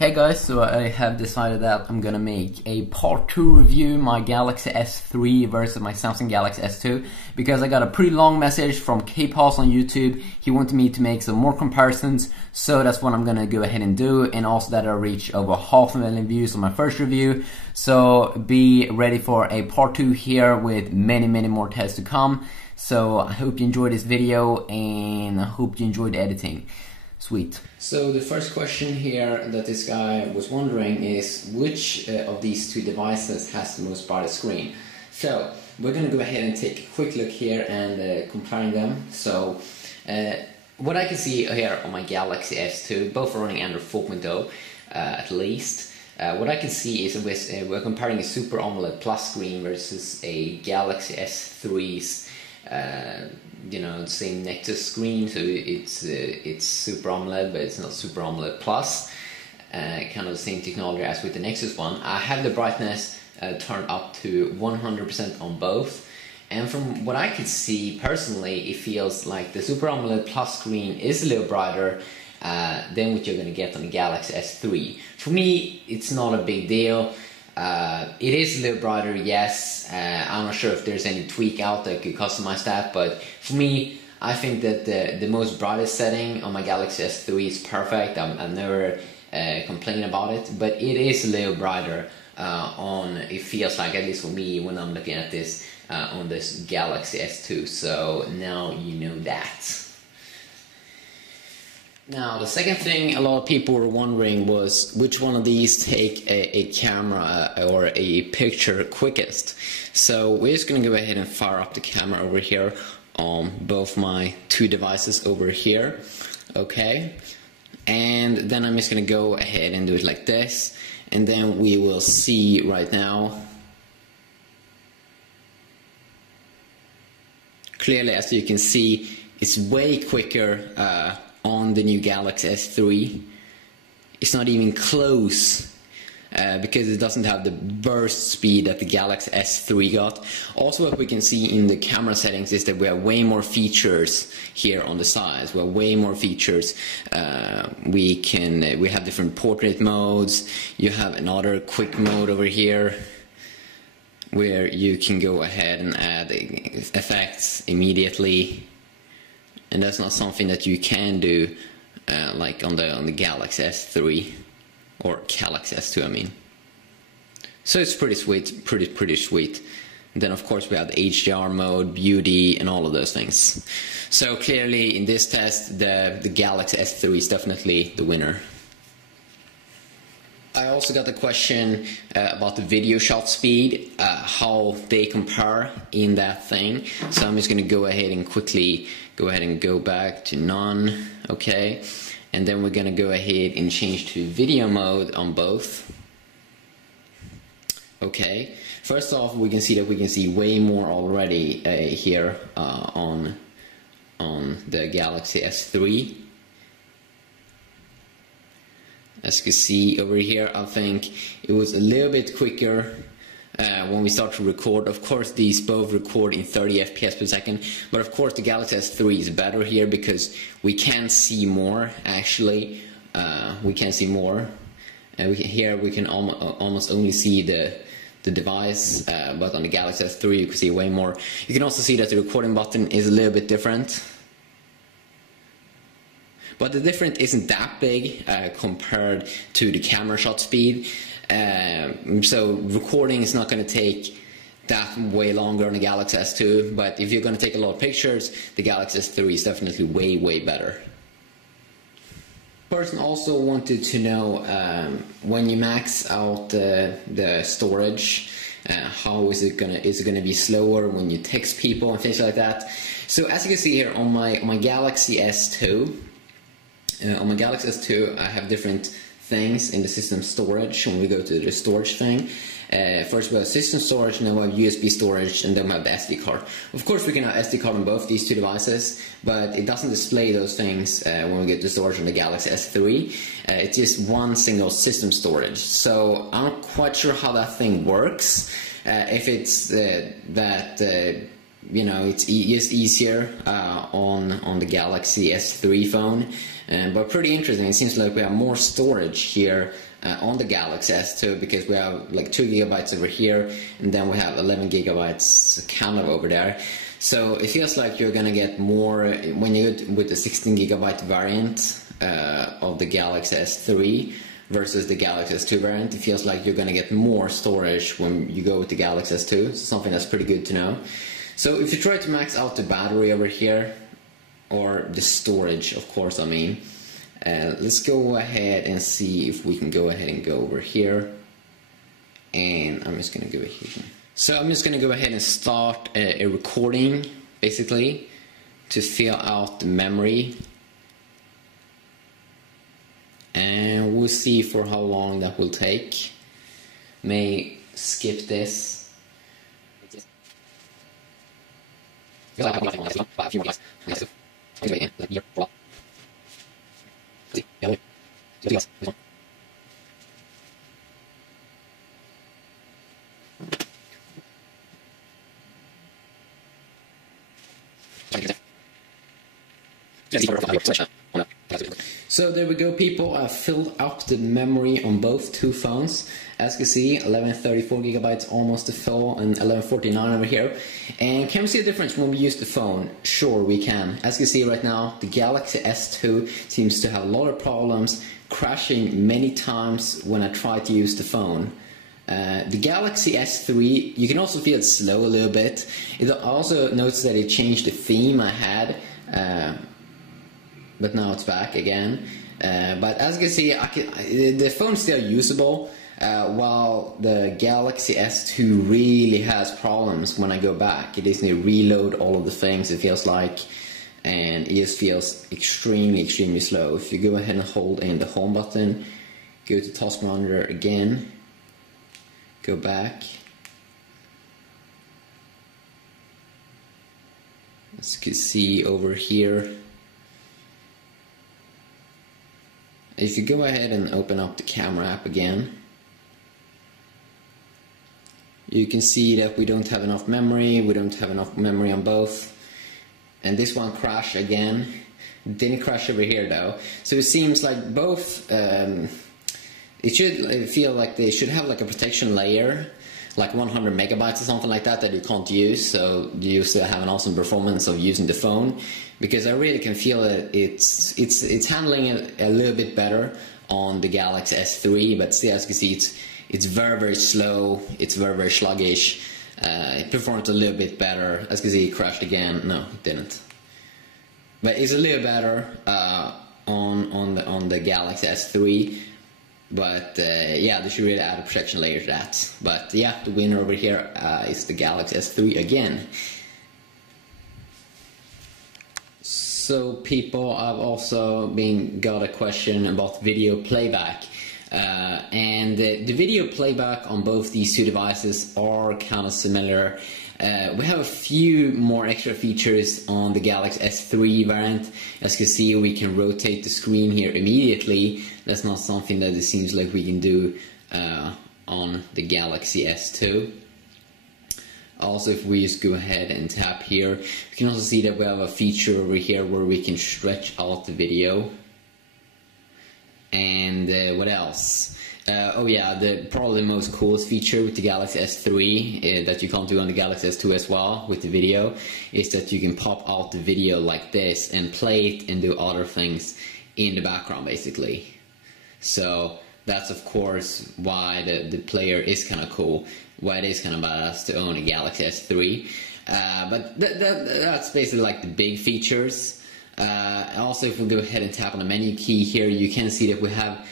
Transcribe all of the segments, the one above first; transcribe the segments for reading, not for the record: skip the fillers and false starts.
Hey guys, so I have decided that I'm gonna make a part 2 review my Galaxy S3 versus my Samsung Galaxy S2 because I got a pretty long message from K-Pals on YouTube. He wanted me to make some more comparisons, so that's what I'm gonna go ahead and do, and also that I reached over 500,000 views on my first review. So be ready for a part 2 here with many more tests to come. So I hope you enjoyed this video and I hope you enjoyed the editing. Sweet. So the first question here that this guy was wondering is which of these two devices has the most brightest screen. So we're going to go ahead and take a quick look here and comparing them. So what I can see here on my Galaxy S2, both are running Android 4.0 at least. What I can see is we're comparing a Super AMOLED Plus screen versus a Galaxy S3's same Nexus screen, so it's Super AMOLED, but it's not Super AMOLED Plus. Kind of the same technology as with the Nexus one. I have the brightness turned up to 100% on both, and from what I could see personally, it feels like the Super AMOLED Plus screen is a little brighter than what you're going to get on the Galaxy S3. For me, it's not a big deal. It is a little brighter, yes. I'm not sure if there's any tweak out that could customize that, but for me, I think that the most brightest setting on my Galaxy S3 is perfect. I've never complained about it, but it is a little brighter it feels like, at least for me, when I'm looking at this on this Galaxy S2, so now you know that. Now, the second thing a lot of people were wondering was which one of these take a camera or a picture quickest. So we're just going to go ahead and fire up the camera over here on both my two devices over here. Okay, and then I'm just going to go ahead and do it like this, and then we will see right now. Clearly, as you can see, it's way quicker on the new Galaxy S3. It's not even close because it doesn't have the burst speed that the Galaxy S3 got. Also, what we can see in the camera settings is that we have way more features here on the sides. We have way more features. We have different portrait modes. You have another quick mode over here where you can go ahead and add effects immediately. And that's not something that you can do like on the Galaxy S3 or Galaxy S2, I mean. So it's pretty sweet, pretty sweet. And then of course we have the HDR mode, beauty, and all of those things. So clearly in this test, the Galaxy S3 is definitely the winner. I also got the question about the video shot speed, how they compare in that thing. So I'm just going to go ahead and quickly go back to none, okay, and then we're going to go ahead and change to video mode on both. Okay, first off, we can see way more already here on the Galaxy S3. As you can see over here, I think it was a little bit quicker when we start to record. Of course, these both record in 30 FPS per second, but of course the Galaxy S3 is better here because we can see more, actually. We can see more. And we can almost only see the device, but on the Galaxy S3 you can see way more. You can also see that the recording button is a little bit different. But the difference isn't that big compared to the camera shot speed. So recording is not going to take that way longer on the Galaxy S2, but if you're going to take a lot of pictures, the Galaxy S3 is definitely way better. Person also wanted to know when you max out the storage, how is it gonna be slower when you text people and things like that. So as you can see here on my Galaxy S2. On my Galaxy S2, I have different things in the system storage. When we go to the storage thing, first we have system storage, and then we have USB storage, and then we have the SD card. Of course, we can have SD card on both these two devices, but it doesn't display those things when we get to storage on the Galaxy S3. It's just one single system storage. So I'm not quite sure how that thing works. If it's that you know, it's just easier on the Galaxy S3 phone. But pretty interesting. It seems like we have more storage here on the Galaxy S2, because we have like 2 gigabytes over here, and then we have 11 gigabytes kind of over there. So it feels like you're gonna get more when you go with the 16 gigabyte variant of the Galaxy S3 versus the Galaxy S2 variant. It feels like you're gonna get more storage when you go with the Galaxy S2. Something that's pretty good to know. So if you try to max out the battery over here, or the storage, of course, I mean, let's go ahead and see if we can go ahead and go over here. And I'm just gonna go here. So I'm just gonna go ahead and start a recording, basically, to fill out the memory. And we'll see for how long that will take. May skip this. So there we go, people. I've filled up the memory on both two phones. As you can see, 1134 gigabytes almost to full, and 1149 over here. And can we see a difference when we use the phone? Sure, we can. As you can see right now, the Galaxy S2 seems to have a lot of problems, crashing many times when I try to use the phone. The Galaxy S3, you can also feel it slow a little bit. I also noticed that it changed the theme I had, but now it's back again. But as you can see, the phone's still usable, while the Galaxy S2 really has problems when I go back. It needs to reload all of the things, it feels like, and it just feels extremely slow. If you go ahead and hold in the home button, go to Task Manager again, go back. As you can see over here, if you go ahead and open up the camera app again, you can see that we don't have enough memory. We don't have enough memory on both. And this one crashed again. Didn't crash over here though. So it seems like both, it should feel like they should have like a protection layer, like 100 megabytes or something like that you can't use, so you still have an awesome performance of using the phone. Because I really can feel that it's handling it a little bit better on the Galaxy S3, but still, as you can see, it's very slow. It's very sluggish. It performed a little bit better. As you can see, it crashed again. No, it didn't. But it's a little better on the Galaxy S3. But yeah, they should really add a protection layer to that. But yeah, the winner over here is the Galaxy S3 again. So people, I've also got a question about video playback. And the video playback on both these two devices are kind of similar. We have a few more extra features on the Galaxy S3 variant. As you can see, we can rotate the screen here immediately. That's not something that it seems like we can do on the Galaxy S2. Also, if we just go ahead and tap here, we can also see that we have a feature over here where we can stretch out the video. And what else? Oh yeah, probably the most coolest feature with the Galaxy S3 that you can't do on the Galaxy S2 as well with the video is that you can pop out the video like this and play it and do other things in the background basically. So that's of course why the player is kind of cool, why it is kind of badass to own a Galaxy S3. But that's basically like the big features. Also, if we go ahead and tap on the menu key here, you can see that we have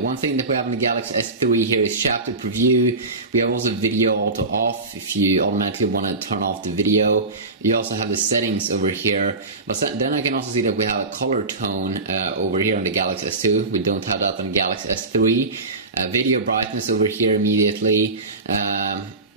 one thing that we have in the Galaxy S3 here is chapter preview. We have also video auto off if you automatically want to turn off the video. You also have the settings over here. But then I can also see that we have a color tone over here on the Galaxy S2. We don't have that on the Galaxy S3. Video brightness over here immediately.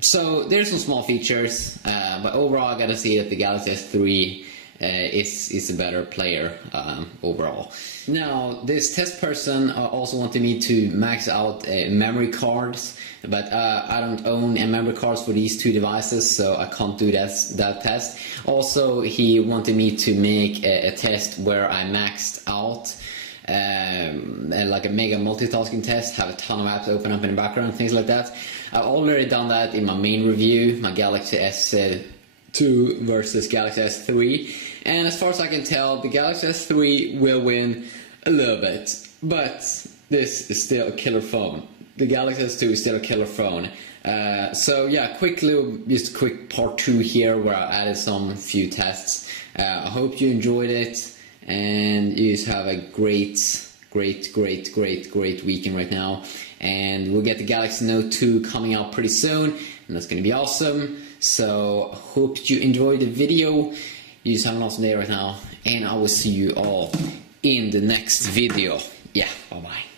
So there's some small features, but overall I gotta say that the Galaxy S3 is a better player overall. Now, this test person also wanted me to max out memory cards, but I don't own memory cards for these two devices, so I can't do that test. Also, he wanted me to make a test where I maxed out like a mega multitasking test, have a ton of apps open up in the background, things like that. I've already done that in my main review, my Galaxy S2 versus Galaxy S3, and as far as I can tell, the Galaxy S3 will win a little bit, but this is still a killer phone. The Galaxy S2 is still a killer phone. So yeah, just a quick part 2 here where I added some few tests. I hope you enjoyed it, and you just have a great weekend right now. And we'll get the Galaxy Note 2 coming out pretty soon, and that's gonna be awesome. So hope you enjoyed the video. You just have an awesome day right now, and I will see you all in the next video. Yeah, bye bye.